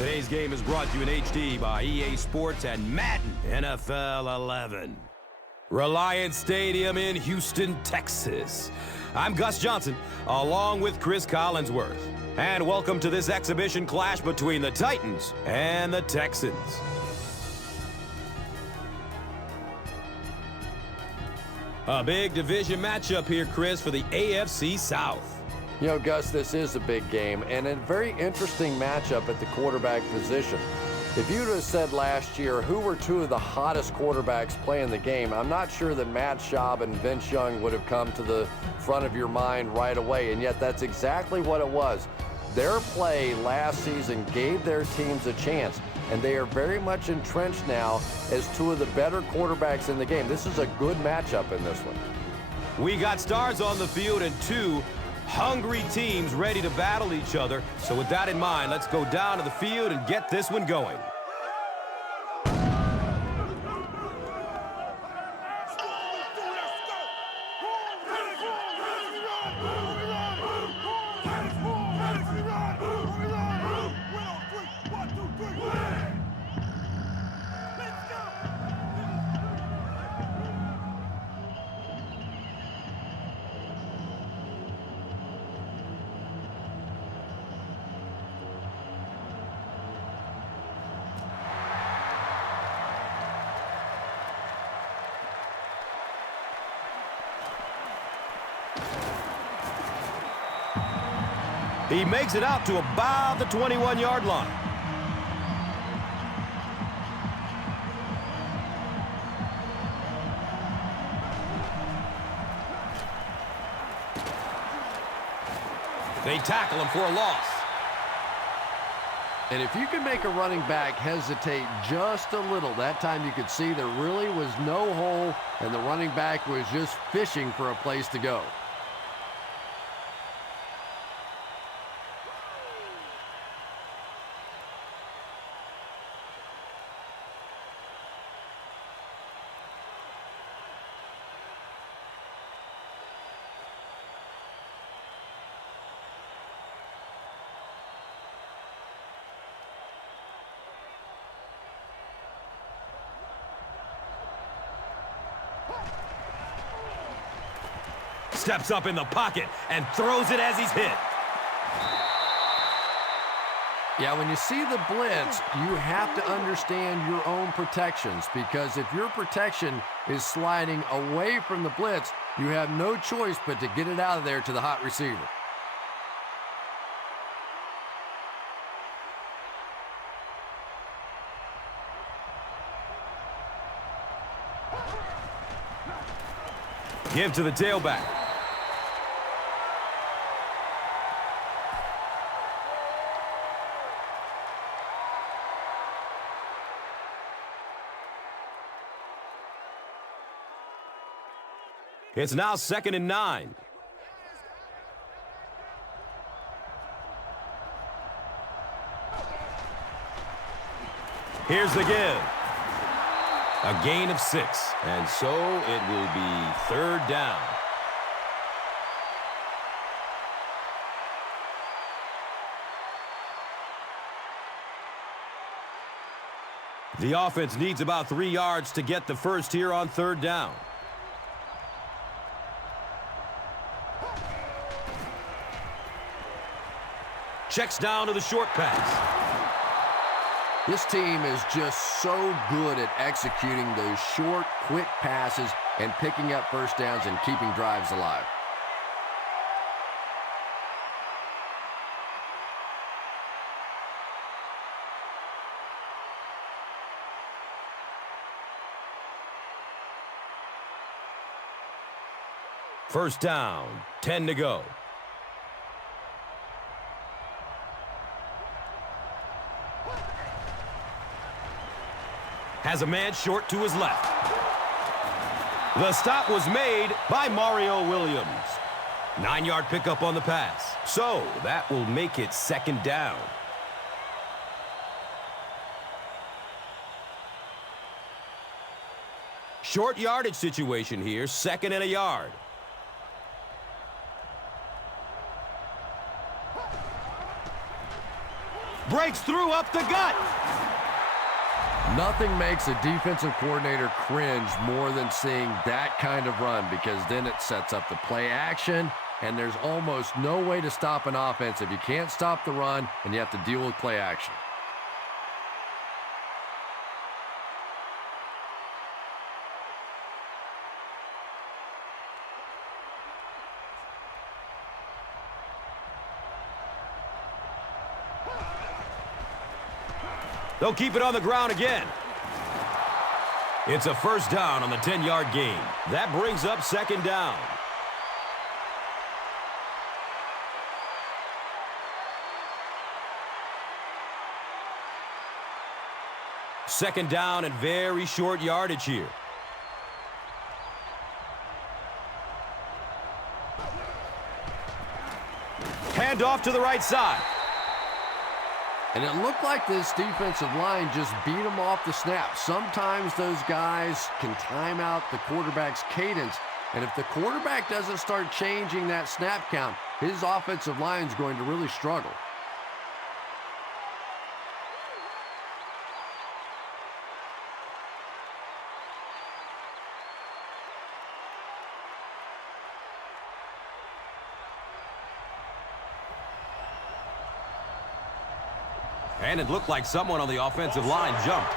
Today's game is brought to you in HD by EA Sports and Madden NFL 11. Reliance Stadium in Houston, Texas. I'm Gus Johnson, along with Chris Collinsworth. And welcome to this exhibition clash between the Titans and the Texans. A big division matchup here, Chris, for the AFC South. You know, Gus, this is a big game and a very interesting matchup at the quarterback position. If you'd have said last year who were two of the hottest quarterbacks playing the game, I'm not sure that Matt Schaub and Vince Young would have come to the front of your mind right away, and yet that's exactly what it was. Their play last season gave their teams a chance, and they are very much entrenched now as two of the better quarterbacks in the game. This is a good matchup in this one. We got stars on the field and two hungry teams ready to battle each other. So with that in mind, let's go down to the field and get this one going. He makes it out to about the 21-yard line. They tackle him for a loss. And if you can make a running back hesitate just a little, that time you could see there really was no hole, and the running back was just fishing for a place to go. Steps up in the pocket and throws it as he's hit. Yeah, when you see the blitz, you have to understand your own protections, because if your protection is sliding away from the blitz, you have no choice but to get it out of there to the hot receiver. Give to the tailback. It's now 2nd and 9. Here's the give. A gain of 6, and so it will be 3rd down. The offense needs about 3 yards to get the first here on 3rd down. Checks down to the short pass. This team is just so good at executing those short, quick passes and picking up first downs and keeping drives alive. First down, 10 to go. Has a man short to his left. The stop was made by Mario Williams. 9-yard pickup on the pass. So that will make it 2nd down. Short yardage situation here, 2nd and a yard. Breaks through up the gut. Nothing makes a defensive coordinator cringe more than seeing that kind of run, because then it sets up the play action, and there's almost no way to stop an offense if you can't stop the run and you have to deal with play action. They'll keep it on the ground again. It's a first down on the 10-yard gain. That brings up second down. Second down and very short yardage here. Hand off to the right side. And it looked like this defensive line just beat them off the snap. Sometimes those guys can time out the quarterback's cadence. And if the quarterback doesn't start changing that snap count, his offensive line is going to really struggle. And it looked like someone on the offensive line jumped.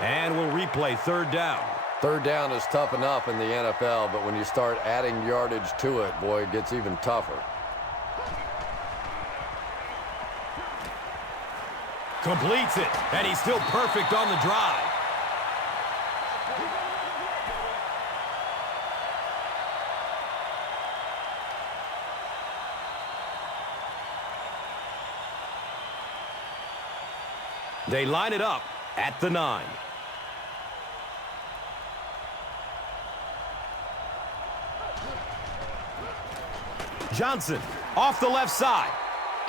And we'll replay third down. Third down is tough enough in the NFL, but when you start adding yardage to it, boy, it gets even tougher. Completes it, and he's still perfect on the drive. They line it up at the 9. Johnson off the left side.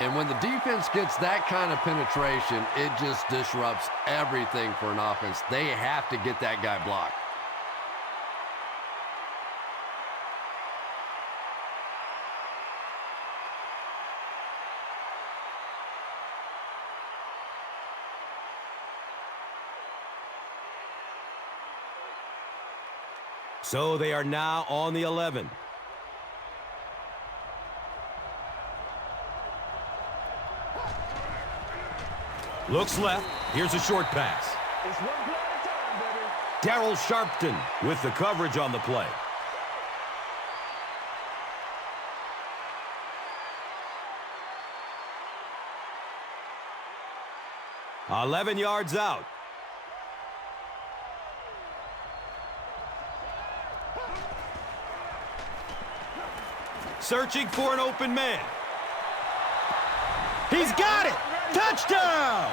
And when the defense gets that kind of penetration, it just disrupts everything for an offense. They have to get that guy blocked. So they are now on the 11. Looks left. Here's a short pass. Darryl Sharpton with the coverage on the play. "11 yards out. Searching for an open man. He's got it! Touchdown!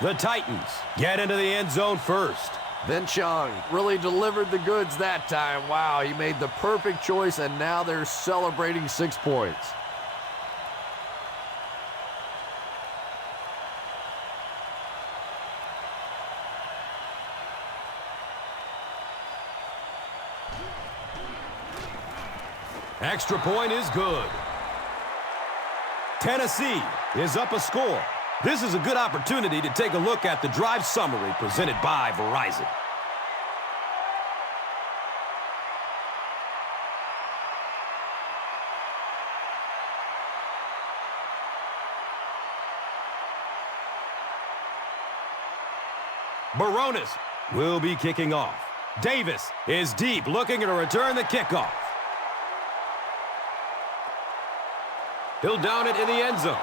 The Titans get into the end zone first. Vince Young really delivered the goods that time. Wow, he made the perfect choice, and now they're celebrating 6 points. Extra point is good. Tennessee is up a score. This is a good opportunity to take a look at the drive summary presented by Verizon. Baronis will be kicking off. Davis is deep, looking to return the kickoff. He'll down it in the end zone.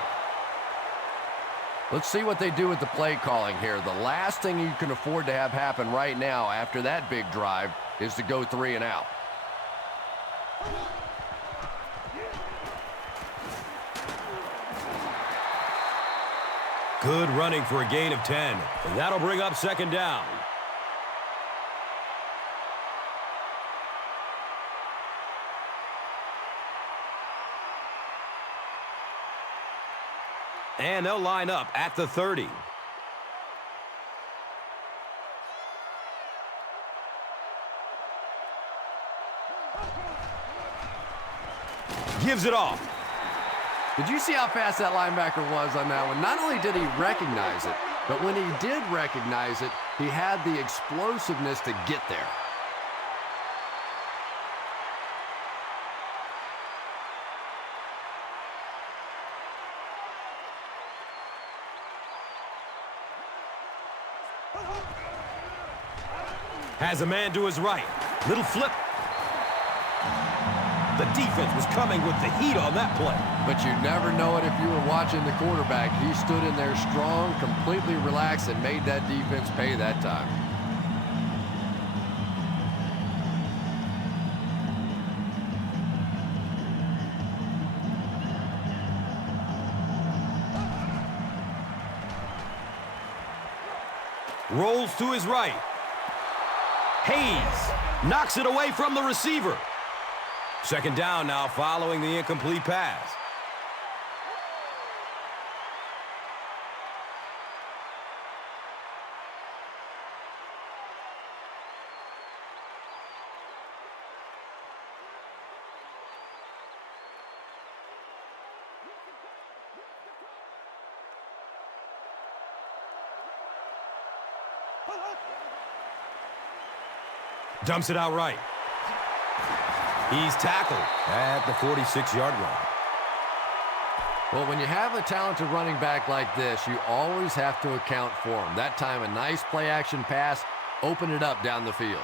Let's see what they do with the play calling here. The last thing you can afford to have happen right now after that big drive is to go 3 and out. Good running for a gain of 10. And that'll bring up second down. And they'll line up at the 30. Gives it off. Did you see how fast that linebacker was on that one? Not only did he recognize it, but when he did recognize it, he had the explosiveness to get there. Has a man to his right. Little flip. The defense was coming with the heat on that play. But you never know it if you were watching the quarterback. He stood in there strong, completely relaxed, and made that defense pay that time. Rolls to his right. Hayes knocks it away from the receiver. Second down now following the incomplete pass. Dumps it out right. He's tackled at the 46-yard line. Well, when you have a talented running back like this, you always have to account for him. That time, a nice play-action pass opened it up down the field.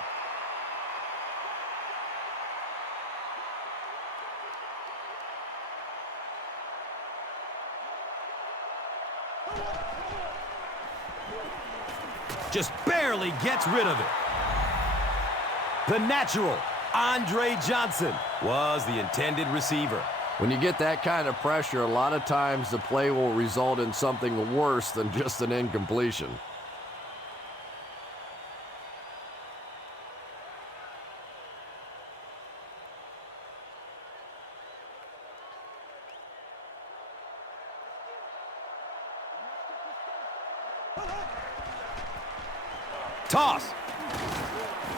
Just barely gets rid of it. The natural Andre Johnson was the intended receiver. When you get that kind of pressure, a lot of times the play will result in something worse than just an incompletion. Toss.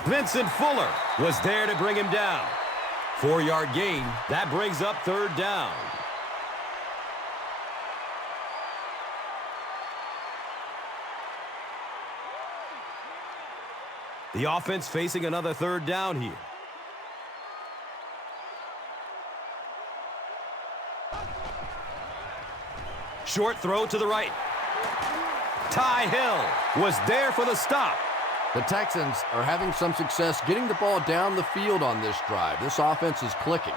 Vincent Fuller was there to bring him down. 4-yard gain. That brings up third down. The offense facing another third down here. Short throw to the right. Ty Hill was there for the stop. The Texans are having some success getting the ball down the field on this drive. This offense is clicking.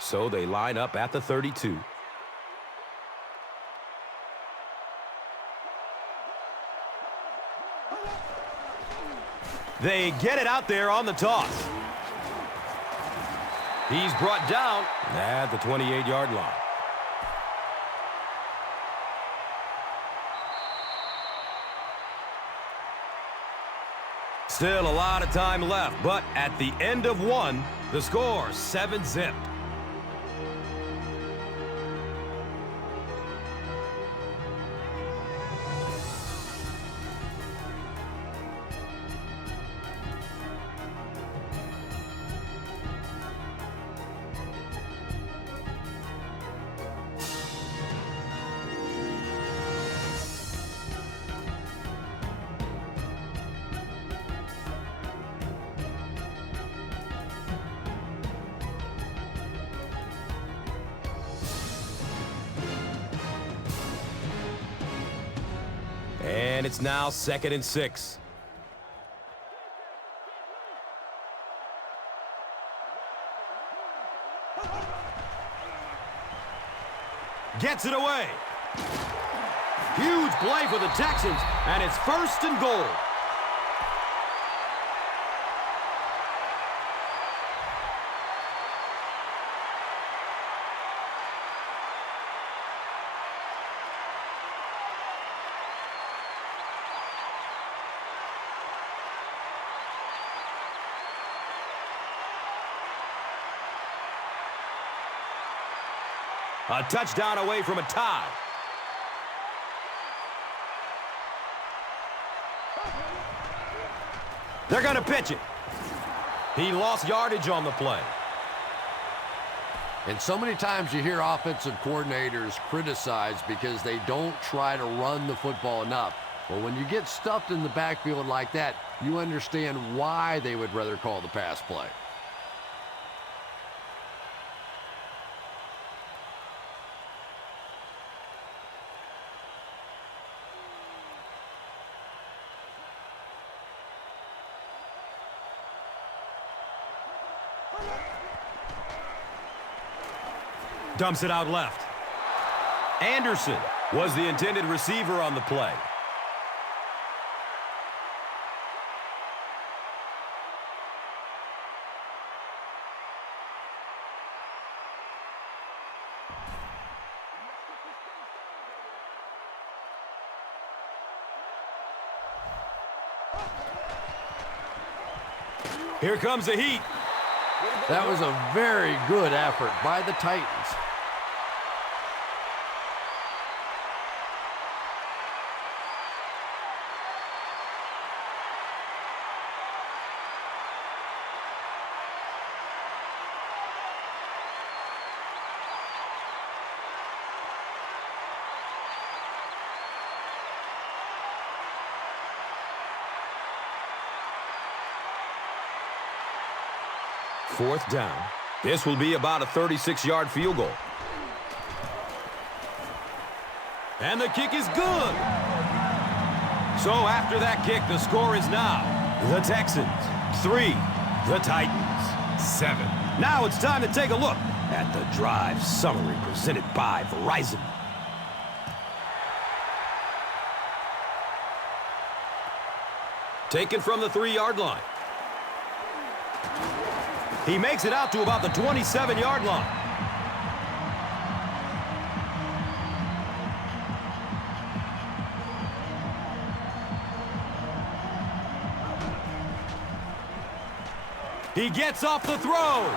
So they line up at the 32. They get it out there on the toss. He's brought down at the 28-yard line. Still a lot of time left, but at the end of one, the score 7-zip. And it's now 2nd and 6. Gets it away. Huge play for the Texans, and it's 1st and goal. A touchdown away from a tie. They're going to pitch it. He lost yardage on the play. And so many times you hear offensive coordinators criticized because they don't try to run the football enough. Well, when you get stuffed in the backfield like that, you understand why they would rather call the pass play. Dumps it out left. Anderson was the intended receiver on the play. Here comes the heat. That was a very good effort by the Titans. Fourth down. This will be about a 36-yard field goal. And the kick is good. So after that kick, the score is now the Texans 3, the Titans 7. Now it's time to take a look at the drive summary presented by Verizon. Taken from the 3-yard line. He makes it out to about the 27-yard line. He gets off the throw.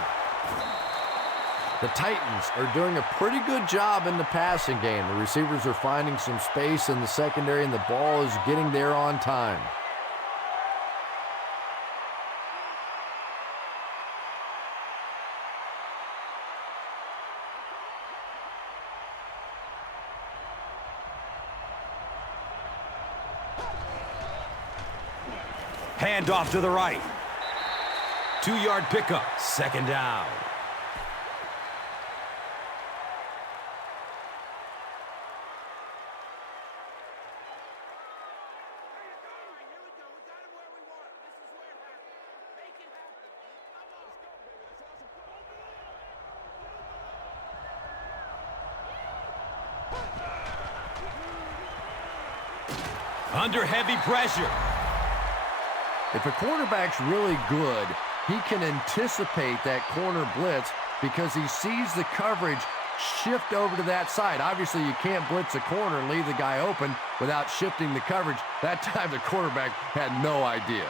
The Titans are doing a pretty good job in the passing game. The receivers are finding some space in the secondary, and the ball is getting there on time. Hand off to the right. 2-yard pickup, second down. Under heavy pressure. If a quarterback's really good, he can anticipate that corner blitz because he sees the coverage shift over to that side. Obviously, you can't blitz a corner and leave the guy open without shifting the coverage. That time, the quarterback had no idea.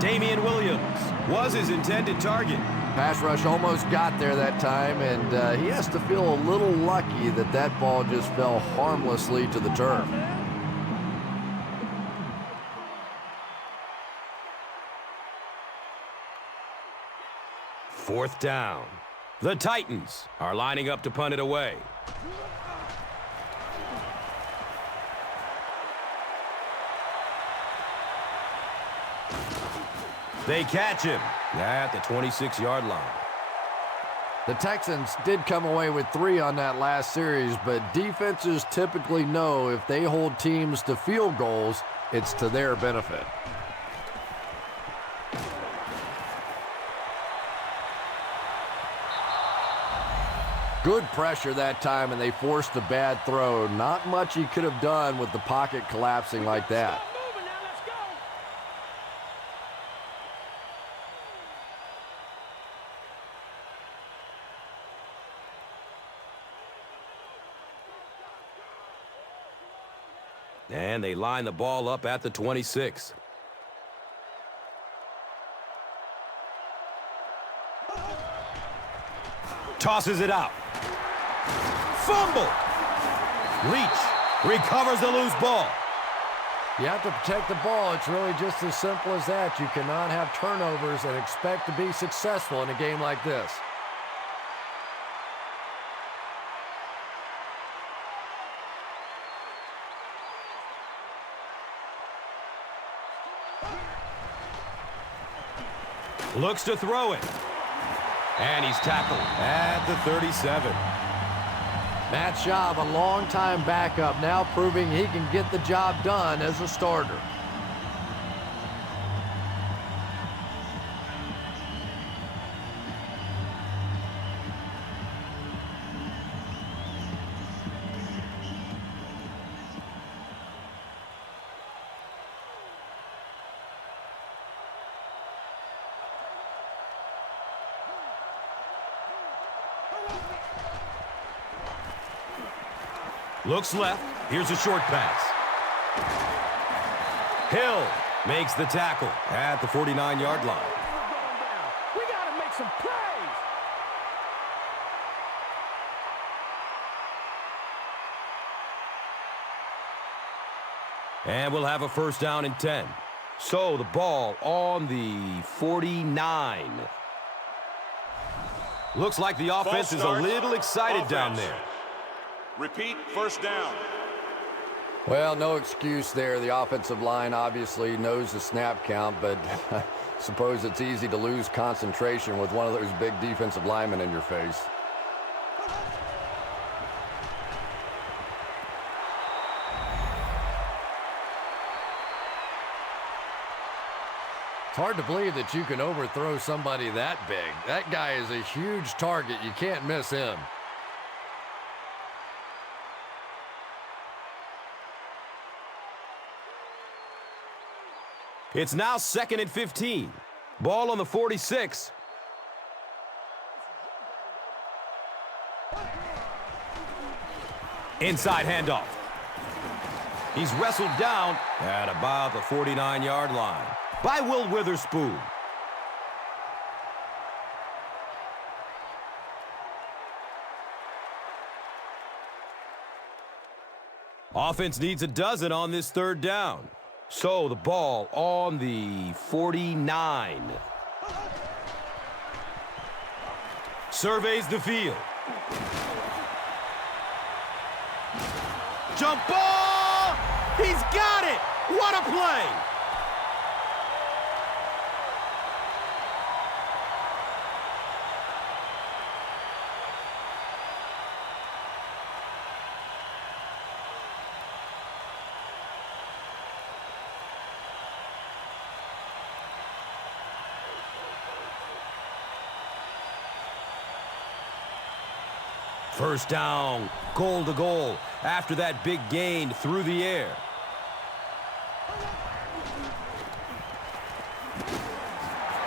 Damian Williams was his intended target. Pass rush almost got there that time, and he has to feel a little lucky that that ball just fell harmlessly to the turf. Fourth down. The Titans are lining up to punt it away. They catch him at the 26-yard line. The Texans did come away with 3 on that last series, but defenses typically know if they hold teams to field goals, it's to their benefit. Good pressure that time, and they forced a bad throw. Not much he could have done with the pocket collapsing like that. And they line the ball up at the 26. Tosses it out. Fumble. Reach. Recovers the loose ball. You have to protect the ball. It's really just as simple as that. You cannot have turnovers and expect to be successful in a game like this. Looks to throw it. And he's tackled at the 37. Matt Schaub, a long-time backup, now proving he can get the job done as a starter. Looks left. Here's a short pass. Hill makes the tackle at the 49-yard line. We got to make some plays. And we'll have a first down and 10. So the ball on the 49. Looks like the offense is a little excited down there. Repeat, first down. Well, no excuse there. The offensive line obviously knows the snap count, but I suppose it's easy to lose concentration with one of those big defensive linemen in your face. It's hard to believe that you can overthrow somebody that big. That guy is a huge target. You can't miss him. It's now 2nd and 15. Ball on the 46. Inside handoff. He's wrestled down at about the 49-yard line by Will Witherspoon. Offense needs a dozen on this third down. So the ball on the 49. Surveys the field. Jump ball! He's got it! What a play! First down, goal to goal, after that big gain through the air.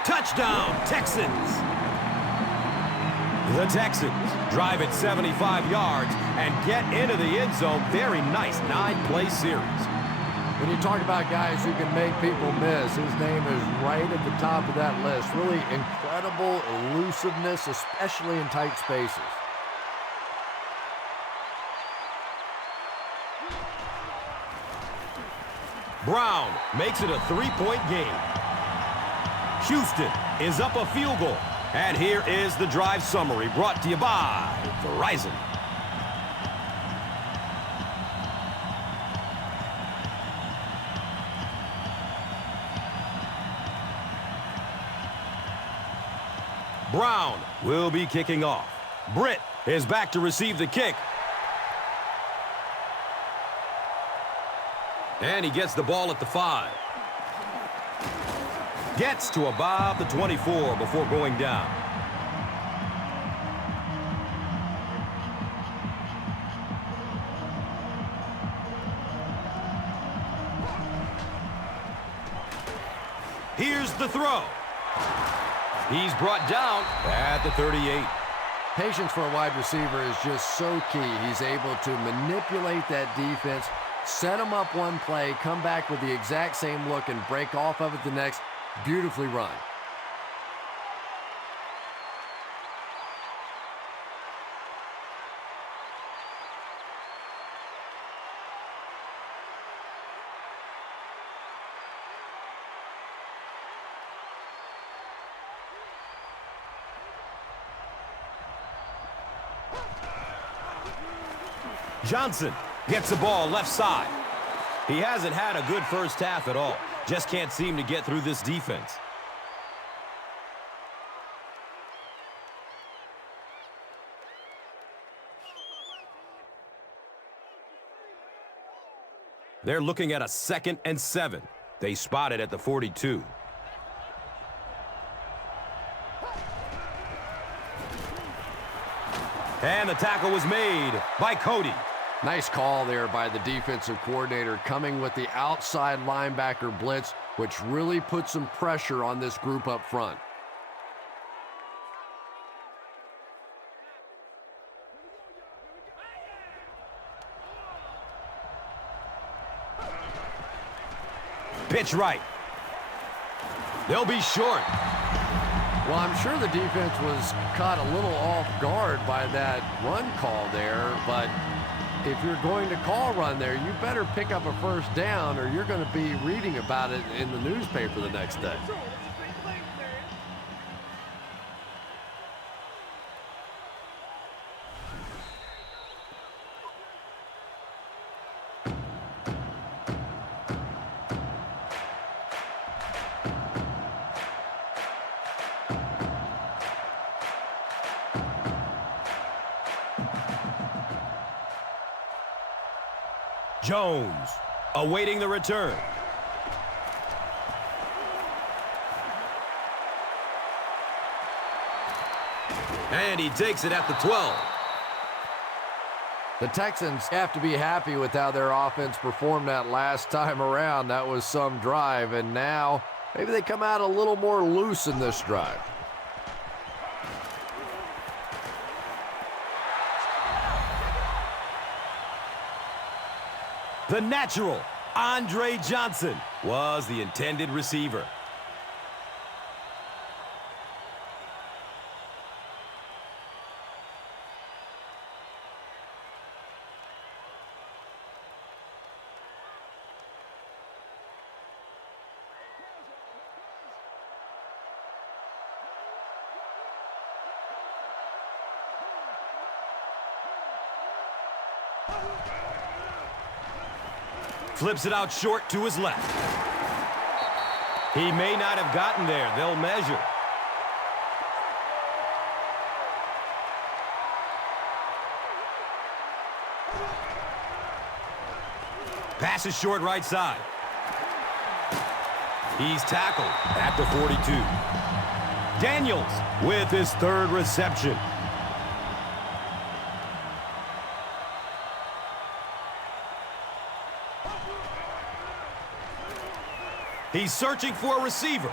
Touchdown, Texans! The Texans drive it 75 yards and get into the end zone. Very nice 9-play series. When you talk about guys who can make people miss, his name is right at the top of that list. Really incredible elusiveness, especially in tight spaces. Brown makes it a 3-point game. Houston is up a field goal. And here is the drive summary brought to you by Verizon. Brown will be kicking off. Britt is back to receive the kick. And he gets the ball at the 5. Gets to about the 24 before going down. Here's the throw. He's brought down at the 38. Patience for a wide receiver is just so key. He's able to manipulate that defense, Set them up one play, come back with the exact same look, and break off of it the next. Beautifully run. Johnson gets the ball left side. He hasn't had a good first half at all. Just can't seem to get through this defense. They're looking at a 2nd and 7. They spot it at the 42. And the tackle was made by Cody. Nice call there by the defensive coordinator, coming with the outside linebacker blitz, which really put some pressure on this group up front. Pitch right. They'll be short. Well, I'm sure the defense was caught a little off guard by that run call there, but if you're going to call run there, you better pick up a first down or you're going to be reading about it in the newspaper the next day. Jones awaiting the return. And he takes it at the 12. The Texans have to be happy with how their offense performed that last time around. That was some drive, and now maybe they come out a little more loose in this drive. The natural, Andre Johnson, was the intended receiver. Flips it out short to his left. He may not have gotten there. They'll measure. Passes short right side. He's tackled at the 42. Daniels with his third reception. He's searching for a receiver.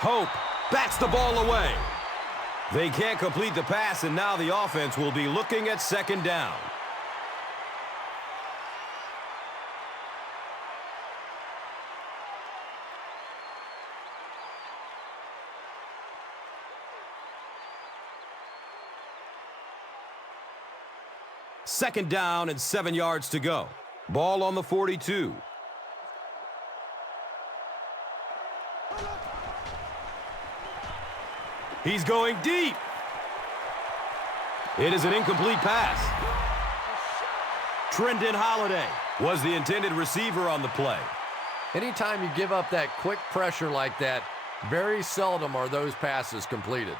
Hope bats the ball away. They can't complete the pass, and now the offense will be looking at second down. Second down and 7 yards to go. Ball on the 42. He's going deep. It is an incomplete pass. Trendon Holiday was the intended receiver on the play. Anytime you give up that quick pressure like that, very seldom are those passes completed.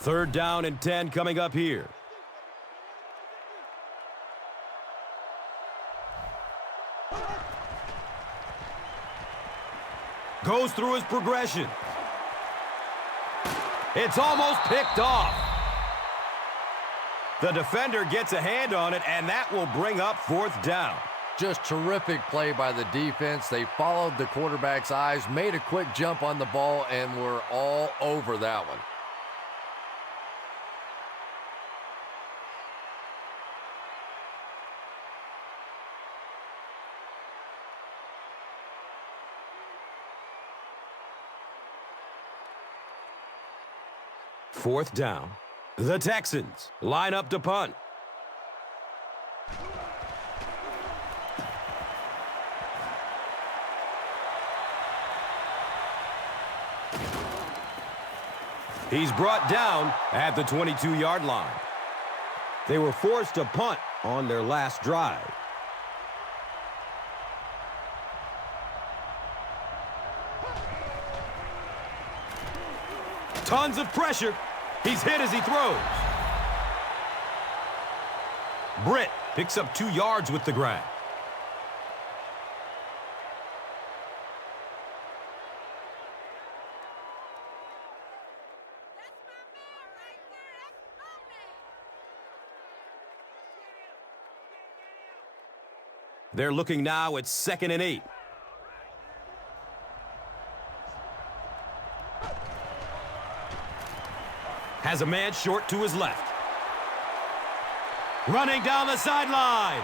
Third down and 10 coming up here. Goes through his progression. It's almost picked off. The defender gets a hand on it, and that will bring up fourth down. Just terrific play by the defense. They followed the quarterback's eyes, made a quick jump on the ball, and were all over that one. Fourth down. The Texans line up to punt. He's brought down at the 22-yard line. They were forced to punt on their last drive. Tons of pressure. He's hit as he throws. Britt picks up 2 yards with the grab. They're looking now at 2nd and 8. Has a man short to his left. Running down the sideline.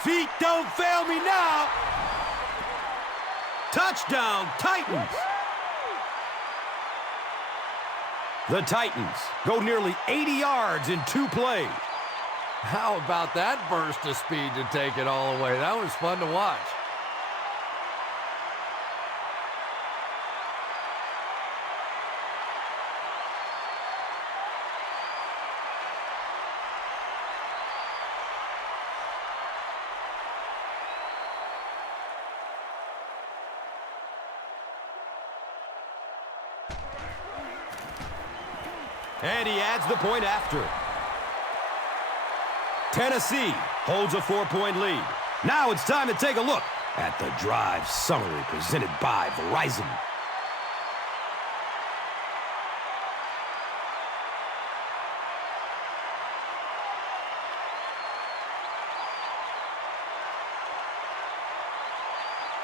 Feet don't fail me now. Touchdown, Titans. The Titans go nearly 80 yards in 2 plays. How about that burst of speed to take it all away? That was fun to watch. And he adds the point after. Tennessee holds a 4-point lead. Now it's time to take a look at the drive summary presented by Verizon.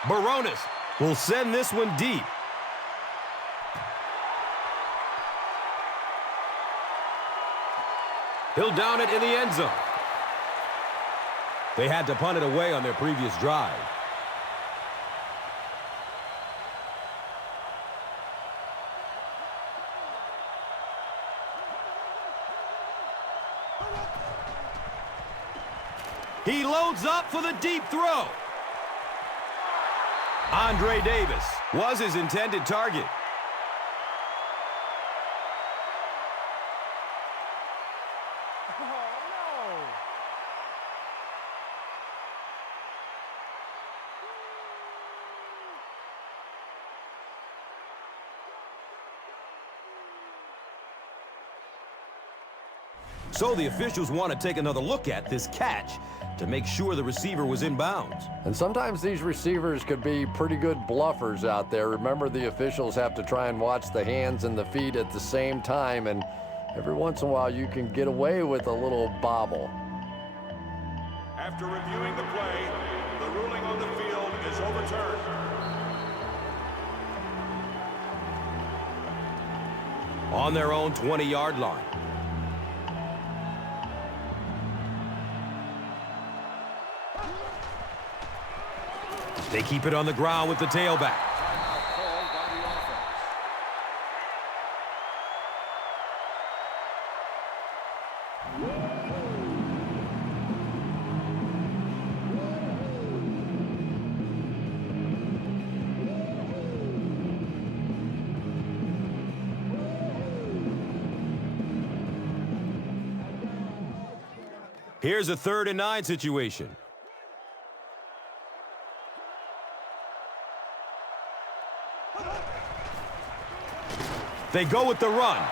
Baronis will send this one deep. He'll down it in the end zone. They had to punt it away on their previous drive. He loads up for the deep throw. Andre Davis was his intended target. So the officials want to take another look at this catch to make sure the receiver was in bounds. And sometimes these receivers could be pretty good bluffers out there. Remember, the officials have to try and watch the hands and the feet at the same time, and every once in a while you can get away with a little bobble. After reviewing the play, the ruling on the field is overturned. On their own 20-yard line. They keep it on the ground with the tailback. Here's a 3rd and 9 situation. They go with the run.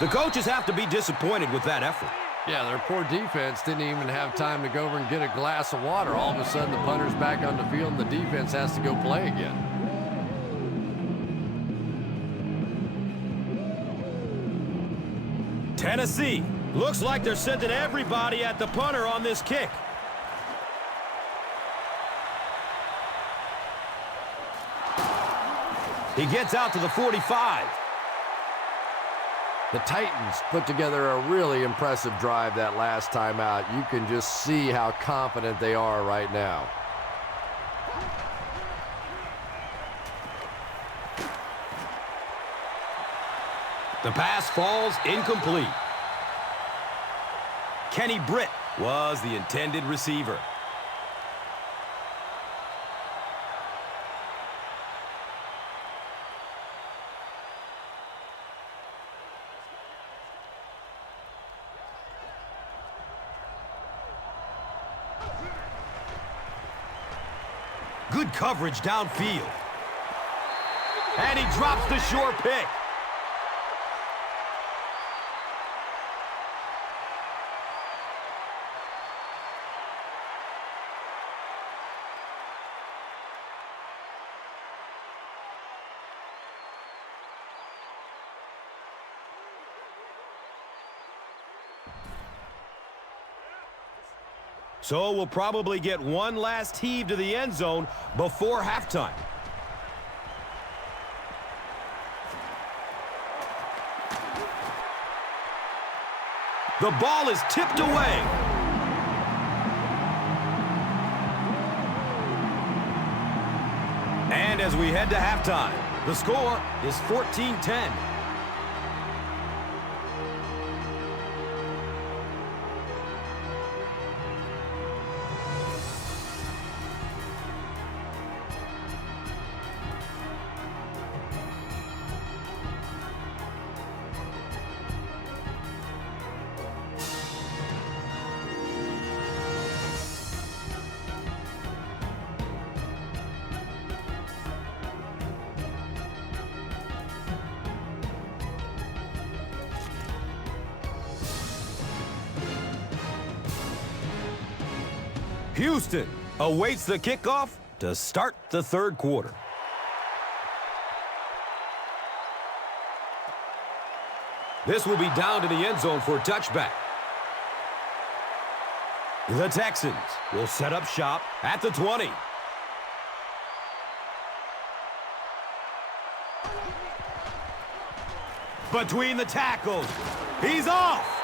The coaches have to be disappointed with that effort. Yeah, their poor defense didn't even have time to go over and get a glass of water. All of a sudden, the punter's back on the field, and the defense has to go play again. Tennessee Looks like they're sending everybody at the punter on this kick. He gets out to the 45. The Titans put together a really impressive drive that last time out. You can just see how confident they are right now. The pass falls incomplete. Kenny Britt was the intended receiver. Good coverage downfield. And he drops the short pick. So we'll probably get one last heave to the end zone before halftime. The ball is tipped away. And as we head to halftime, the score is 14-10. Houston awaits the kickoff to start the third quarter. This will be down to the end zone for a touchback. The Texans will set up shop at the 20. Between the tackles, he's off.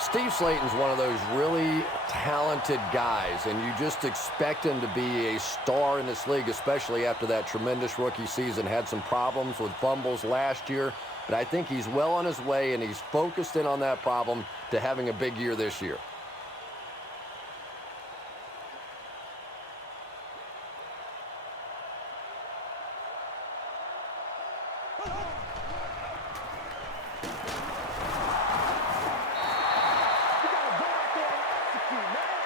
Steve Slayton's one of those really talented guys, and you just expect him to be a star in this league, especially after that tremendous rookie season. Had some problems with fumbles last year, but I think he's well on his way, and he's focused in on that problem to having a big year this year.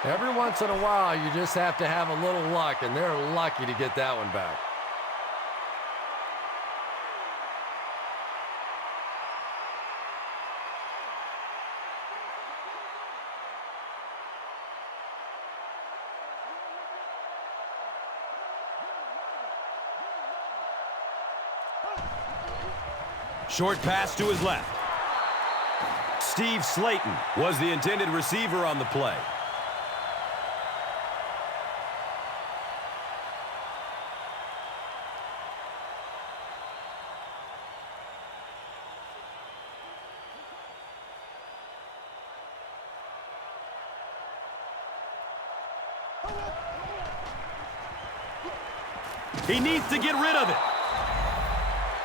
Every once in a while, you just have to have a little luck, and they're lucky to get that one back. Short pass to his left. Steve Slayton was the intended receiver on the play. He needs to get rid of it.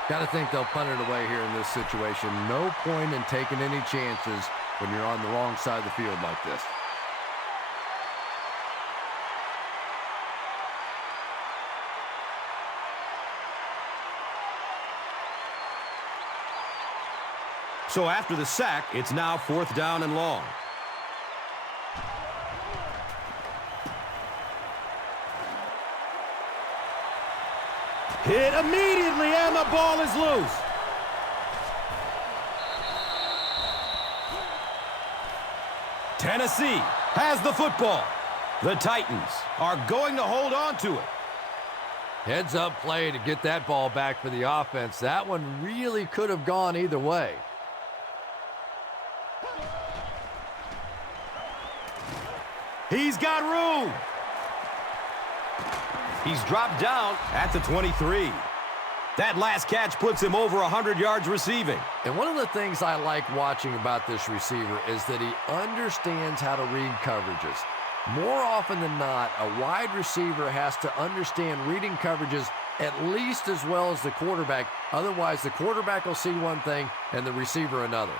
Got to think they'll punt it away here in this situation. No point in taking any chances when you're on the wrong side of the field like this. So after the sack, it's now 4th down and long. Hit immediately, and the ball is loose. Tennessee has the football. The Titans are going to hold on to it. Heads up play to get that ball back for the offense. That one really could have gone either way. He's got room. He's dropped down at the 23. That last catch puts him over 100 yards receiving. And one of the things I like watching about this receiver is that he understands how to read coverages. More often than not, a wide receiver has to understand reading coverages at least as well as the quarterback. Otherwise, the quarterback will see one thing and the receiver another.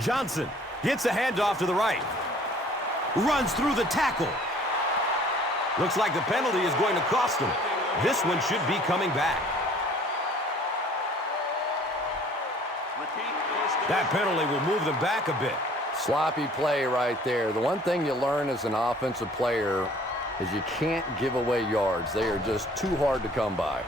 Johnson gets a handoff to the right. Runs through the tackle. Looks like the penalty is going to cost him. This one should be coming back. That penalty will move them back a bit. Sloppy play right there. The one thing you learn as an offensive player is you can't give away yards. They are just too hard to come by.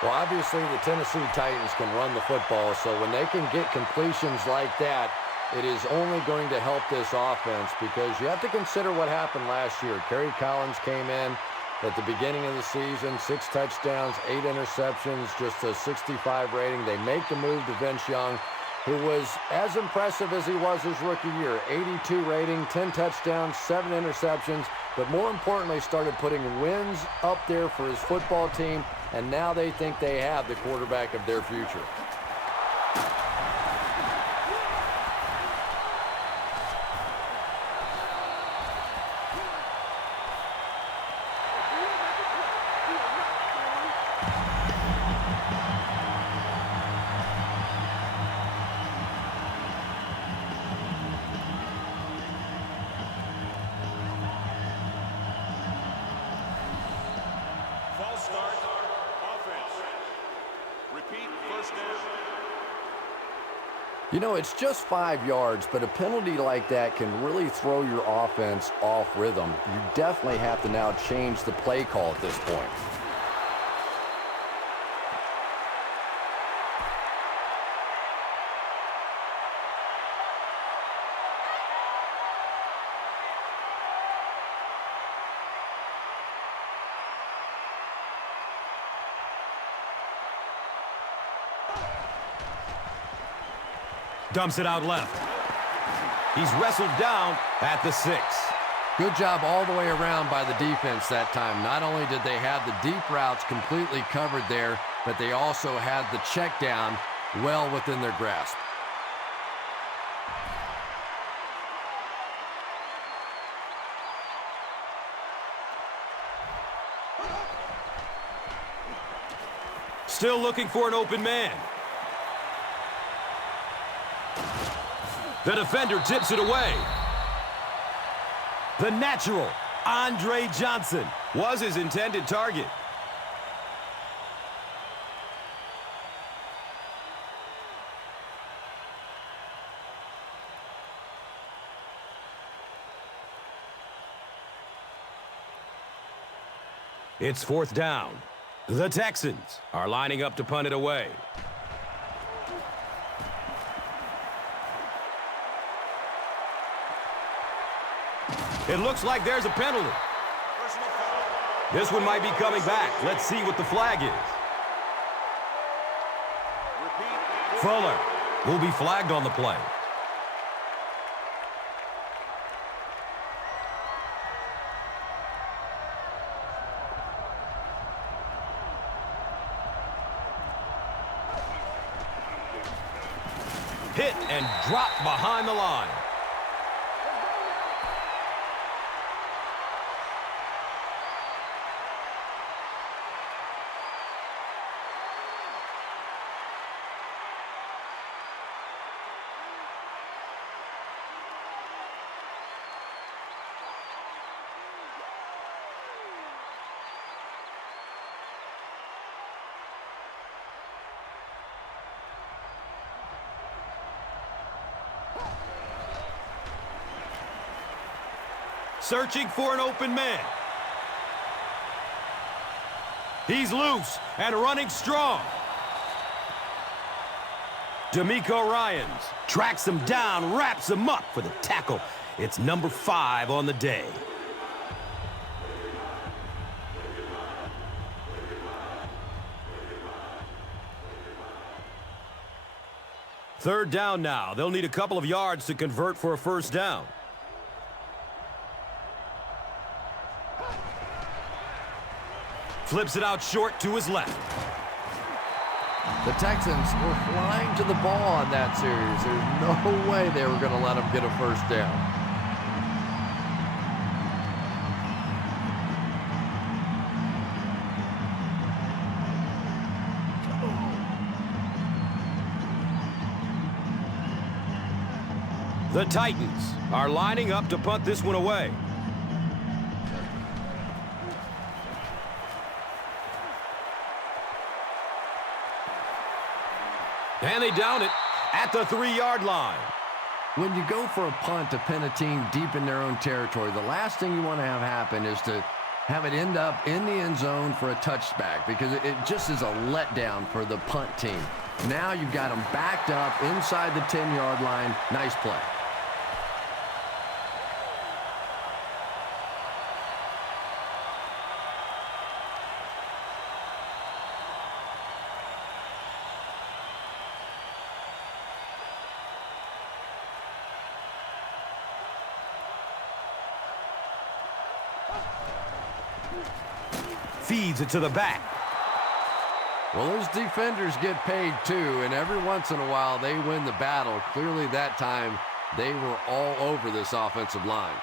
Well, obviously, the Tennessee Titans can run the football, so when they can get completions like that, it is only going to help this offense because you have to consider what happened last year. Kerry Collins came in at the beginning of the season, 6 touchdowns, 8 interceptions, just a 65 rating. They make the move to Vince Young, who was as impressive as he was his rookie year. 82 rating, 10 touchdowns, 7 interceptions, but more importantly, started putting wins up there for his football team, and now they think they have the quarterback of their future. False start, offense. Repeat, first down. You know, it's just 5 yards, but a penalty like that can really throw your offense off rhythm. You definitely have to now change the play call at this point. Dumps it out left. He's wrestled down at the 6. Good job all the way around by the defense that time. Not only did they have the deep routes completely covered there, but they also had the check down well within their grasp. Still looking for an open man. The defender tips it away. The natural, Andre Johnson, was his intended target. It's 4th down. The Texans are lining up to punt it away. It looks like there's a penalty. This one might be coming back. Let's see what the flag is. Fuller will be flagged on the play. Hit and dropped behind the line. Searching for an open man. He's loose and running strong. D'Amico Ryans tracks him down, wraps him up for the tackle. It's number 5 on the day. Third down now. They'll need a couple of yards to convert for a first down. Flips it out short to his left. The Texans were flying to the ball on that series. There's no way they were going to let them get a first down. The Titans are lining up to punt this one away. And they down it at the 3-yard line. When you go for a punt to pin a team deep in their own territory, the last thing you want to have happen is to have it end up in the end zone for a touchback, because it just is a letdown for the punt team. Now you've got them backed up inside the 10-yard line. Nice play. Feeds it to the back. Well, those defenders get paid too, and every once in a while they win the battle. Clearly that time they were all over this offensive line.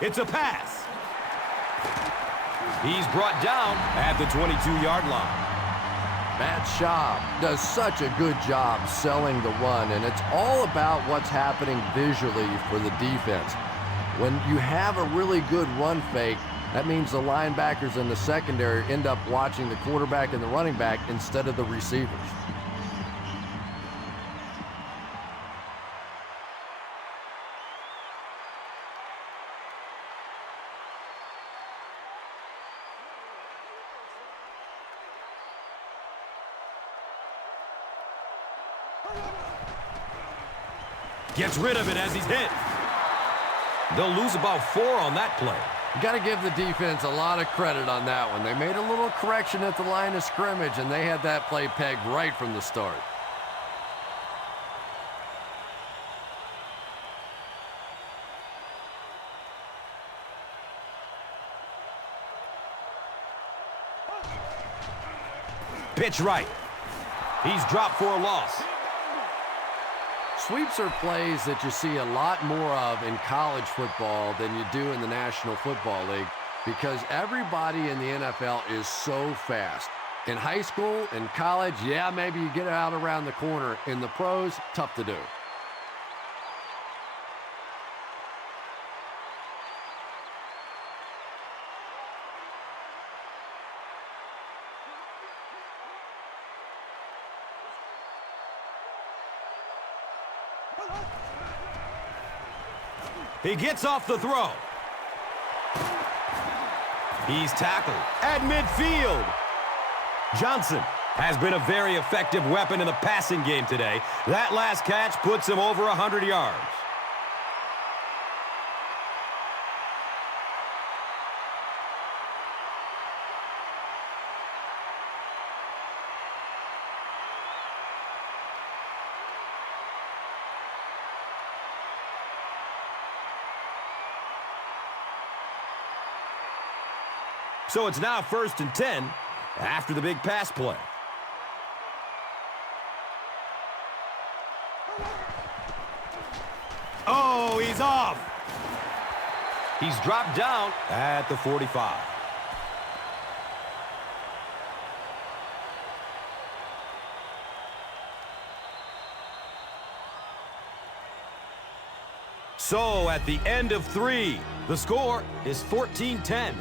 It's a pass. He's brought down at the 22-yard line. Matt Schaub does such a good job selling the run, and it's all about what's happening visually for the defense. When you have a really good run fake, that means the linebackers in the secondary end up watching the quarterback and the running back instead of the receivers. Gets rid of it as he's hit. They'll lose about 4 on that play. You got to give the defense a lot of credit on that one. They made a little correction at the line of scrimmage, and they had that play pegged right from the start. Pitch right. He's dropped for a loss. Sweeps are plays that you see a lot more of in college football than you do in the National Football League, because everybody in the NFL is so fast. In high school, in college, yeah, maybe you get out around the corner. In the pros, tough to do. He gets off the throw. He's tackled at midfield. Johnson has been a very effective weapon in the passing game today. That last catch puts him over 100 yards. So it's now 1st and 10 after the big pass play. Oh, he's off. He's dropped down at the 45. So at the end of 3, the score is 14-10.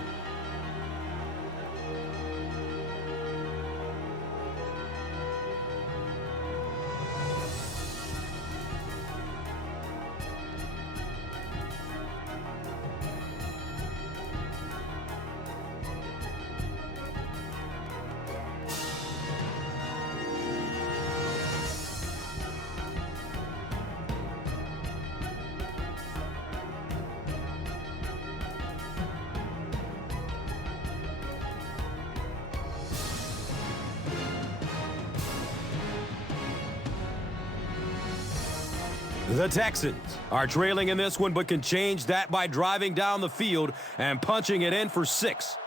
The Texans are trailing in this one, but can change that by driving down the field and punching it in for 6.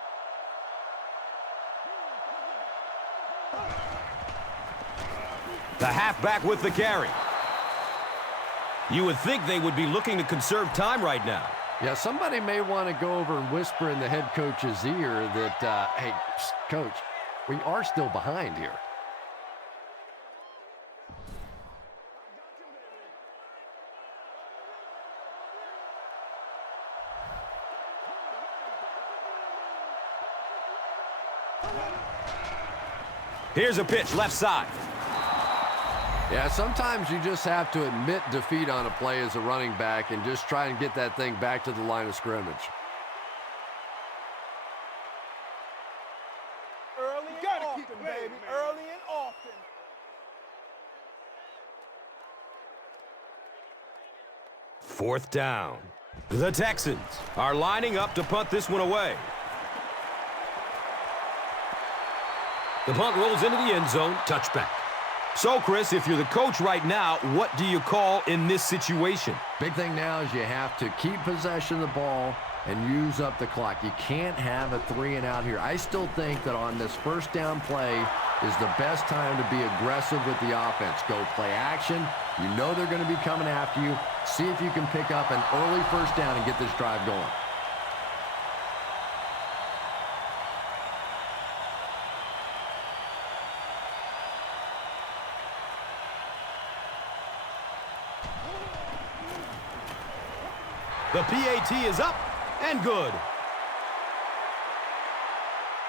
The halfback with the carry. You would think they would be looking to conserve time right now. Yeah, somebody may want to go over and whisper in the head coach's ear that, hey, coach, we are still behind here. Here's a pitch left side. Yeah, sometimes you just have to admit defeat on a play as a running back and just try and get that thing back to the line of scrimmage. Early and often, baby. Early and often. Fourth down. The Texans are lining up to punt this one away. The punt rolls into the end zone, touchback. So, Chris, if you're the coach right now, what do you call in this situation? Big thing now is you have to keep possession of the ball and use up the clock. You can't have a 3-and-out here. I still think that on this first down play is the best time to be aggressive with the offense. Go play action. You know they're going to be coming after you. See if you can pick up an early first down and get this drive going. The PAT is up and good.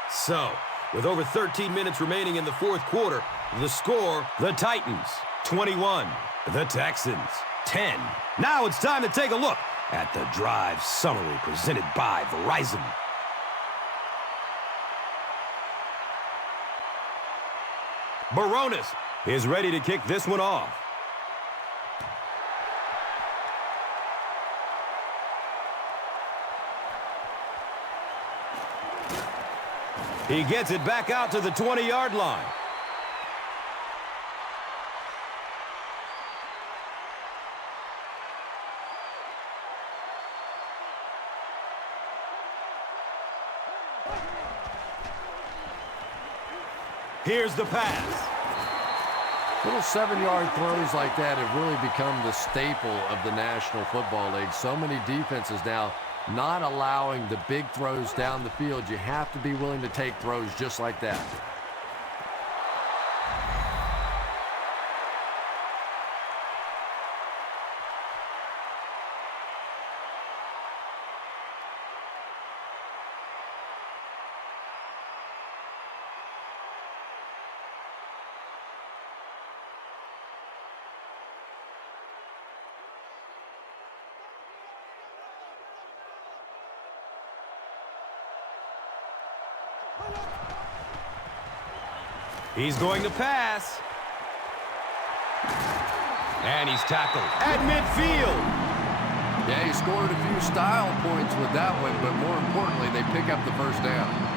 So, with over 13 minutes remaining in the fourth quarter, the score, the Titans 21, the Texans 10. Now it's time to take a look at the drive summary presented by Verizon. Baronis is ready to kick this one off. He gets it back out to the 20-yard line. Here's the pass. Little 7-yard throws like that have really become the staple of the National Football League. So many defenses now not allowing the big throws down the field. You have to be willing to take throws just like that. He's going to pass. And he's tackled at midfield. Yeah, he scored a few style points with that one, but more importantly, they pick up the first down.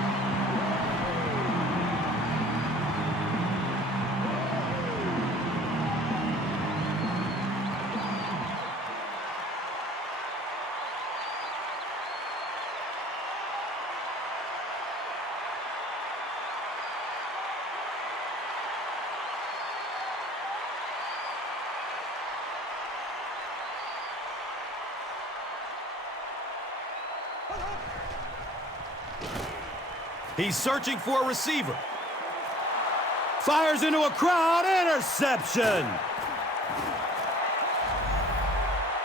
He's searching for a receiver. Fires into a crowd. Interception.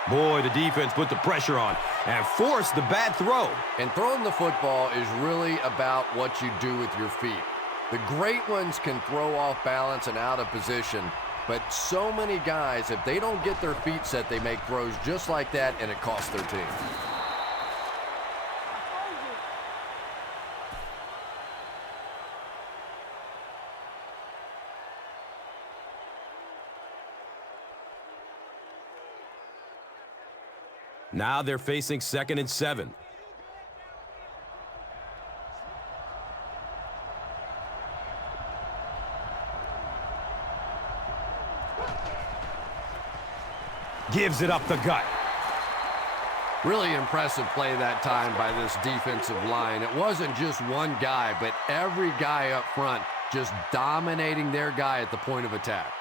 Boy, the defense put the pressure on and forced the bad throw. And throwing the football is really about what you do with your feet. The great ones can throw off balance and out of position, but so many guys, if they don't get their feet set, they make throws just like that, and it costs their team. Now they're facing 2nd and 7. Gives it up the gut. Really impressive play that time by this defensive line. It wasn't just one guy, but every guy up front just dominating their guy at the point of attack.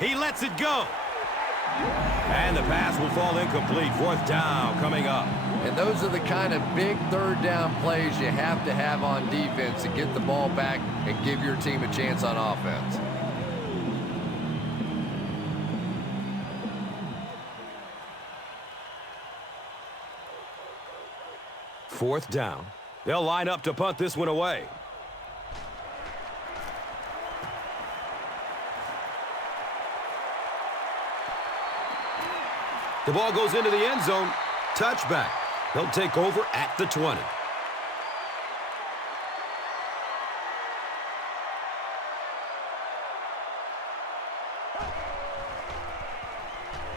He lets it go. And the pass will fall incomplete. 4th down coming up. And those are the kind of big 3rd down plays you have to have on defense to get the ball back and give your team a chance on offense. Fourth down. They'll line up to punt this one away. The ball goes into the end zone. Touchback. They'll take over at the 20.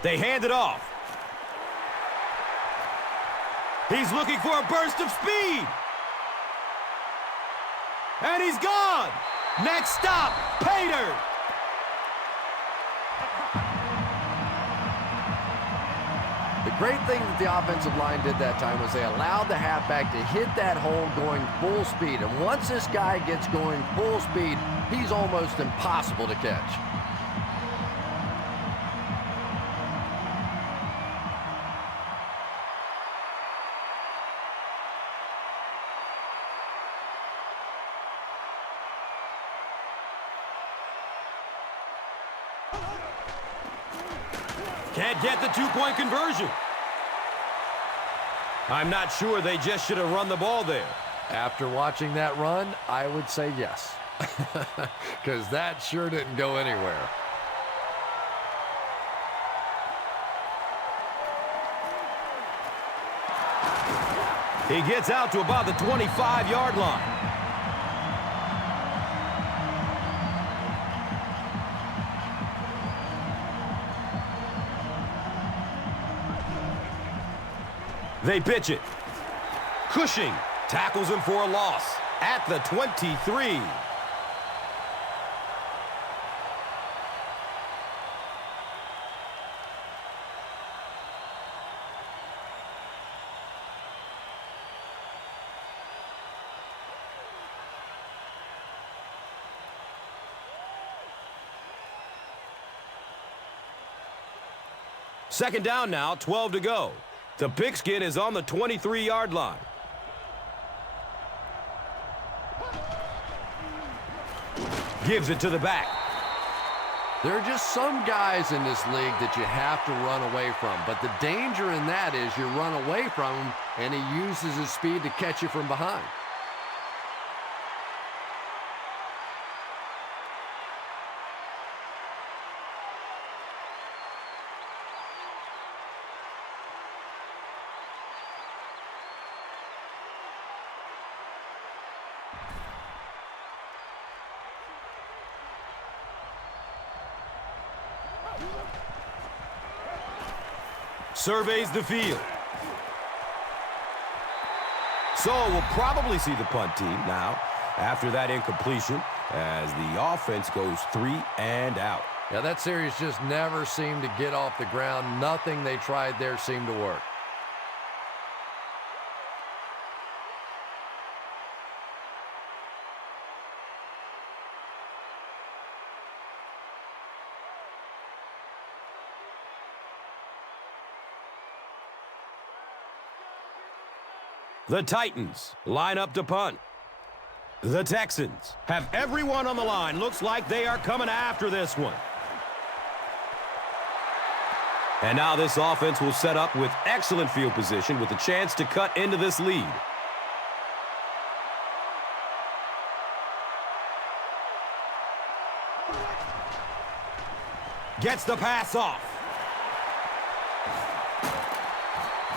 They hand it off. He's looking for a burst of speed. And he's gone. Next stop, Pater. The great thing that the offensive line did that time was they allowed the halfback to hit that hole going full speed. And once this guy gets going full speed, he's almost impossible to catch. Can't get the two-point conversion. I'm not sure they just should have run the ball there. After watching that run, I would say yes. Because that sure didn't go anywhere. He gets out to about the 25-yard line. They pitch it. Cushing tackles him for a loss at the 23. Second down now, 12 to go. The pigskin is on the 23-yard line. Gives it to the back. There are just some guys in this league that you have to run away from. But the danger in that is you run away from him, and he uses his speed to catch you from behind. Surveys the field. So we'll probably see the punt team now after that incompletion as the offense goes 3 and out. Yeah, that series just never seemed to get off the ground. Nothing they tried there seemed to work. The Titans line up to punt. The Texans have everyone on the line. Looks like they are coming after this one. And now this offense will set up with excellent field position with a chance to cut into this lead. Gets the pass off.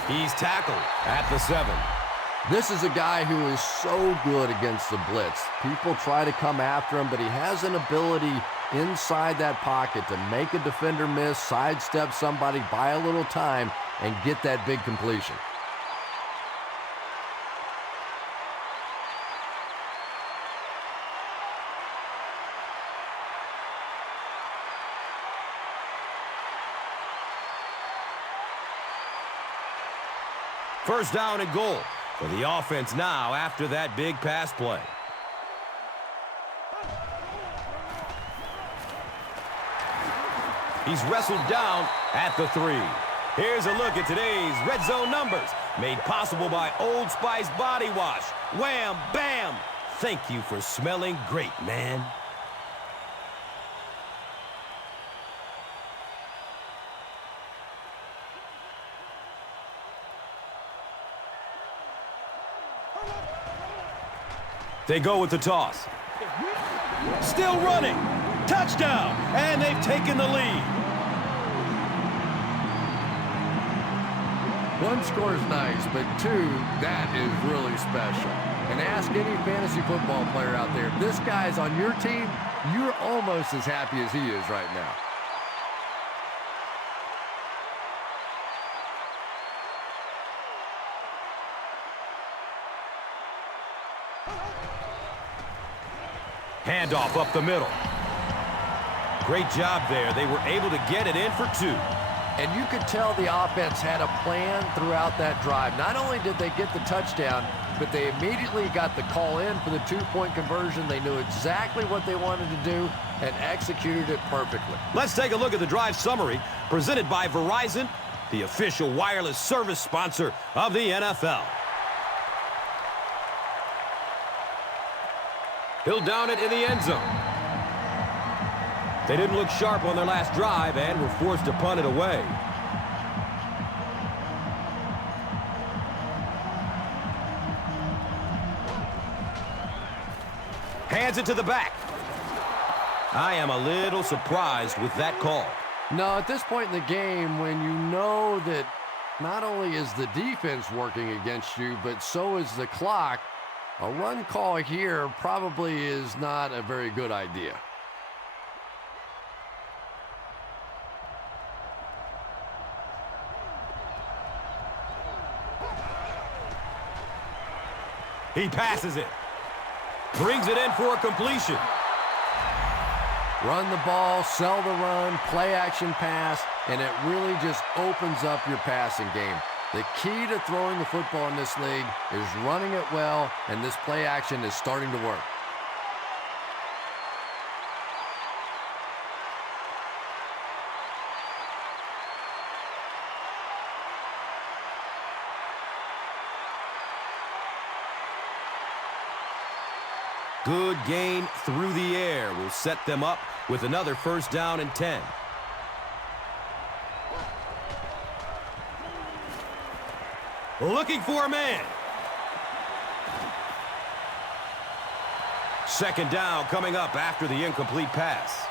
He's tackled at the 7. This is a guy who is so good against the blitz. People try to come after him, but he has an ability inside that pocket to make a defender miss, sidestep somebody, buy a little time, and get that big completion. First down and goal for the offense now after that big pass play. He's wrestled down at the 3. Here's a look at today's red zone numbers, made possible by Old Spice Body Wash. Wham, bam! Thank you for smelling great, man. They go with the toss. Still running. Touchdown. And they've taken the lead. One score is nice, but two, that is really special. And ask any fantasy football player out there, if this guy's on your team, you're almost as happy as he is right now. Handoff up the middle. Great job there. They were able to get it in for 2. And you could tell the offense had a plan throughout that drive. Not only did they get the touchdown, but they immediately got the call in for the 2-point conversion. They knew exactly what they wanted to do and executed it perfectly. Let's take a look at the drive summary presented by Verizon, the official wireless service sponsor of the NFL. He'll down it in the end zone. They didn't look sharp on their last drive and were forced to punt it away. Hands it to the back. I am a little surprised with that call. No, at this point in the game, when you know that not only is the defense working against you, but so is the clock, a run call here probably is not a very good idea. He passes it. Brings it in for a completion. Run the ball, sell the run, play action pass, and it really just opens up your passing game. The key to throwing the football in this league is running it well, and this play action is starting to work. Good gain through the air will set them up with another first down and 10. Looking for a man. Second down coming up after the incomplete pass.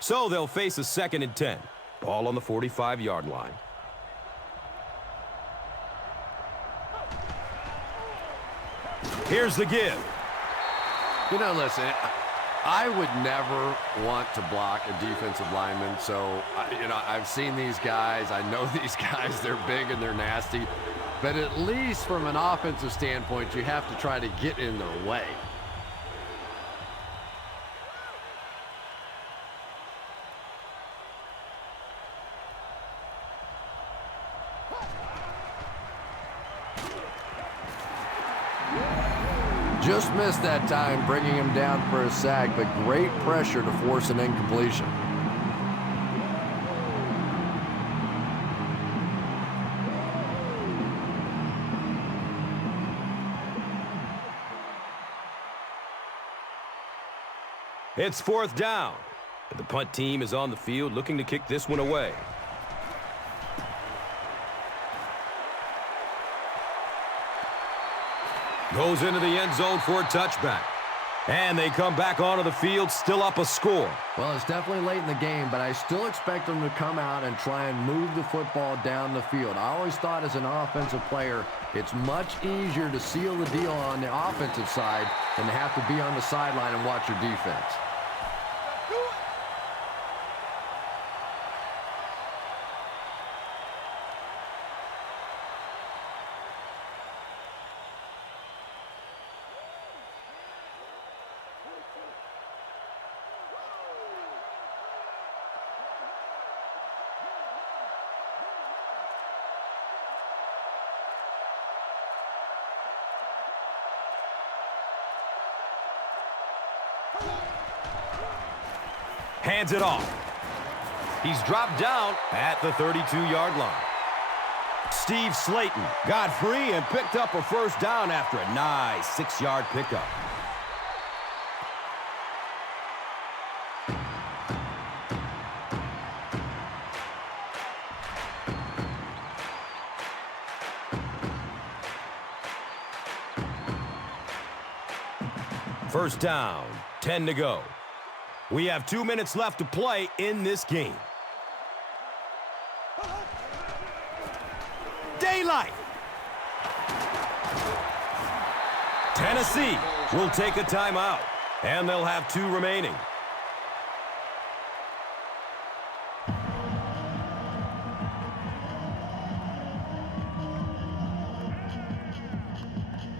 So they'll face a 2nd and 10. Ball on the 45-yard line. Here's the give. You know, listen, I would never want to block a defensive lineman. So, I've seen these guys. I know these guys. They're big and they're nasty. But at least from an offensive standpoint, you have to try to get in their way. Just missed that time, bringing him down for a sack, but great pressure to force an incompletion. It's 4th down. The punt team is on the field looking to kick this one away. Goes into the end zone for a touchback. And they come back onto the field, still up a score. Well, it's definitely late in the game, but I still expect them to come out and try and move the football down the field. I always thought as an offensive player, it's much easier to seal the deal on the offensive side than to have to be on the sideline and watch your defense. Hands it off. He's dropped down at the 32-yard line. Steve Slayton got free and picked up a first down after a nice 6-yard pickup. First down, 10 to go. We have 2 minutes left to play in this game. Daylight. Tennessee will take a timeout, and they'll have 2 remaining.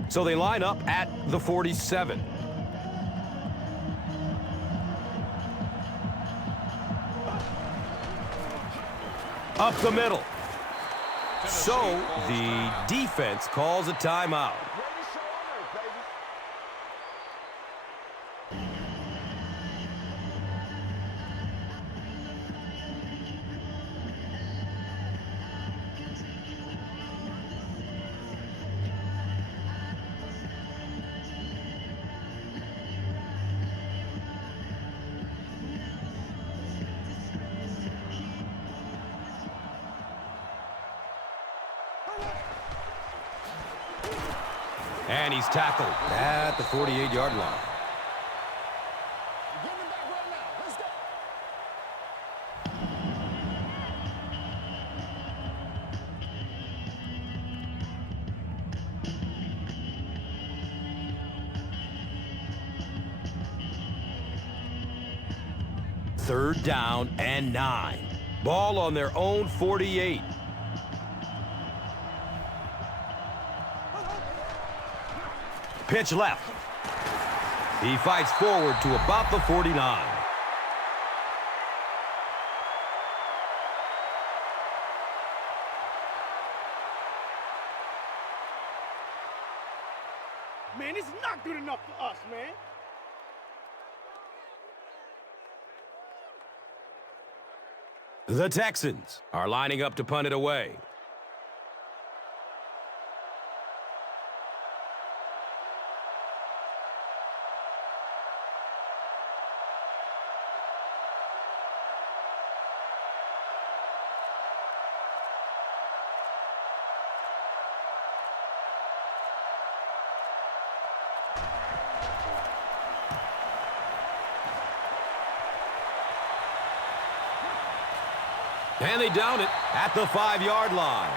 So they line up at the 47. Up the middle. So the defense calls a timeout. And he's tackled at the 48-yard line. Third down and 9. Ball on their own 48. Pitch left. He fights forward to about the 49. Man, it's not good enough for us, man. The Texans are lining up to punt it away. And they down it at the 5-yard line.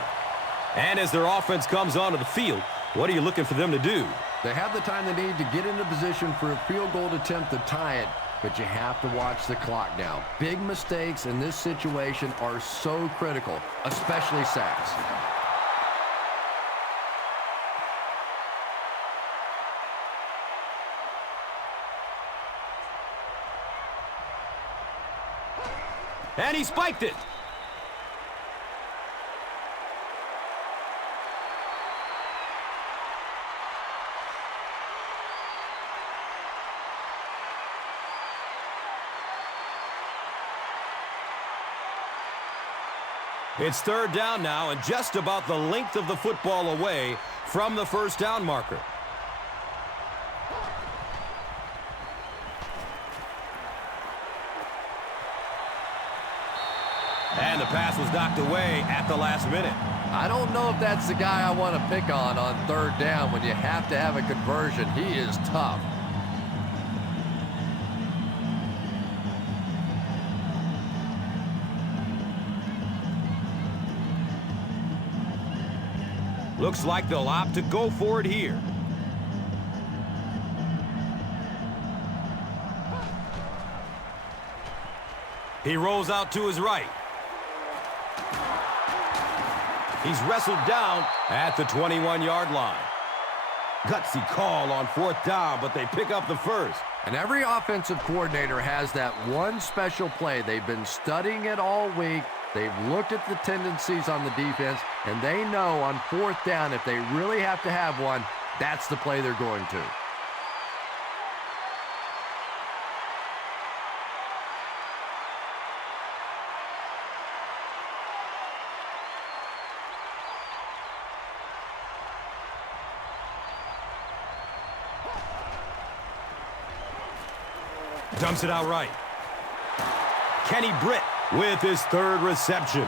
And as their offense comes onto the field, what are you looking for them to do? They have the time they need to get into position for a field goal attempt to tie it, but you have to watch the clock now. Big mistakes in this situation are so critical, especially sacks. And he spiked it. It's third down now and just about the length of the football away from the first down marker. And the pass was knocked away at the last minute. I don't know if that's the guy I want to pick on third down when you have to have a conversion. He is tough. Looks like they'll opt to go for it here. He rolls out to his right. He's wrestled down at the 21-yard line. Gutsy call on fourth down, but they pick up the first. And every offensive coordinator has that one special play. They've been studying it all week. They've looked at the tendencies on the defense, and they know on fourth down, if they really have to have one, that's the play they're going to. Dumps it out right. Kenny Britt with his third reception.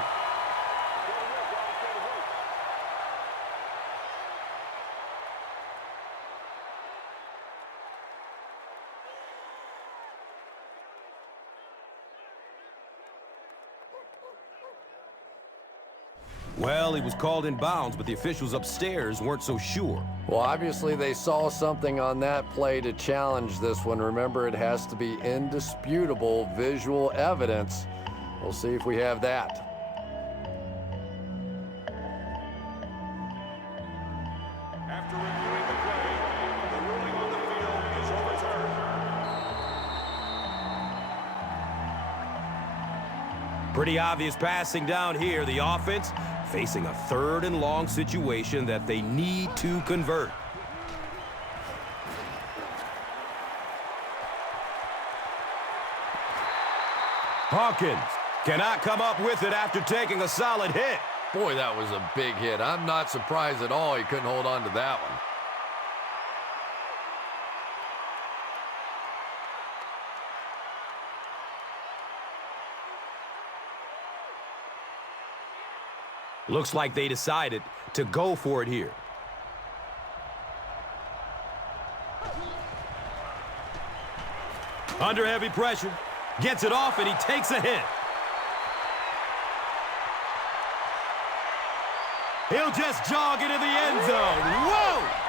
Well, he was called in bounds, but the officials upstairs weren't so sure. Well, obviously they saw something on that play to challenge this one. Remember, it has to be indisputable visual evidence. We'll see if we have that. After reviewing the play, the ruling on the field is overturned. Pretty obvious passing down here. The offense facing a third and long situation that they need to convert. Hawkins cannot come up with it after taking a solid hit. Boy, that was a big hit. I'm not surprised at all he couldn't hold on to that one. Looks like they decided to go for it here. Under heavy pressure. Gets it off and he takes a hit. He'll just jog into the end zone. Whoa!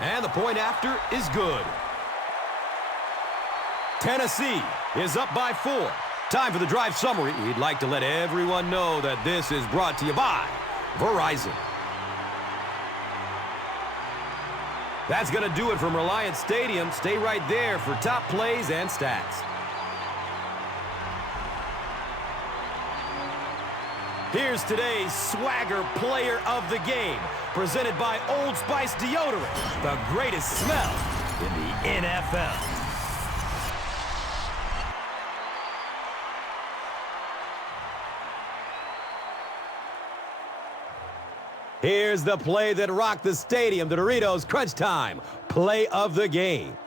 And the point after is good. Tennessee is up by 4. Time for the drive summary. We'd like to let everyone know that this is brought to you by Verizon. That's going to do it from Reliant Stadium. Stay right there for top plays and stats. Here's today's Swagger Player of the Game, presented by Old Spice Deodorant, the greatest smell in the NFL. Here's the play that rocked the stadium, the Doritos Crunch Time Play of the Game.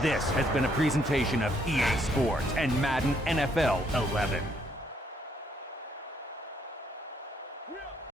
This has been a presentation of EA Sports and Madden NFL 11.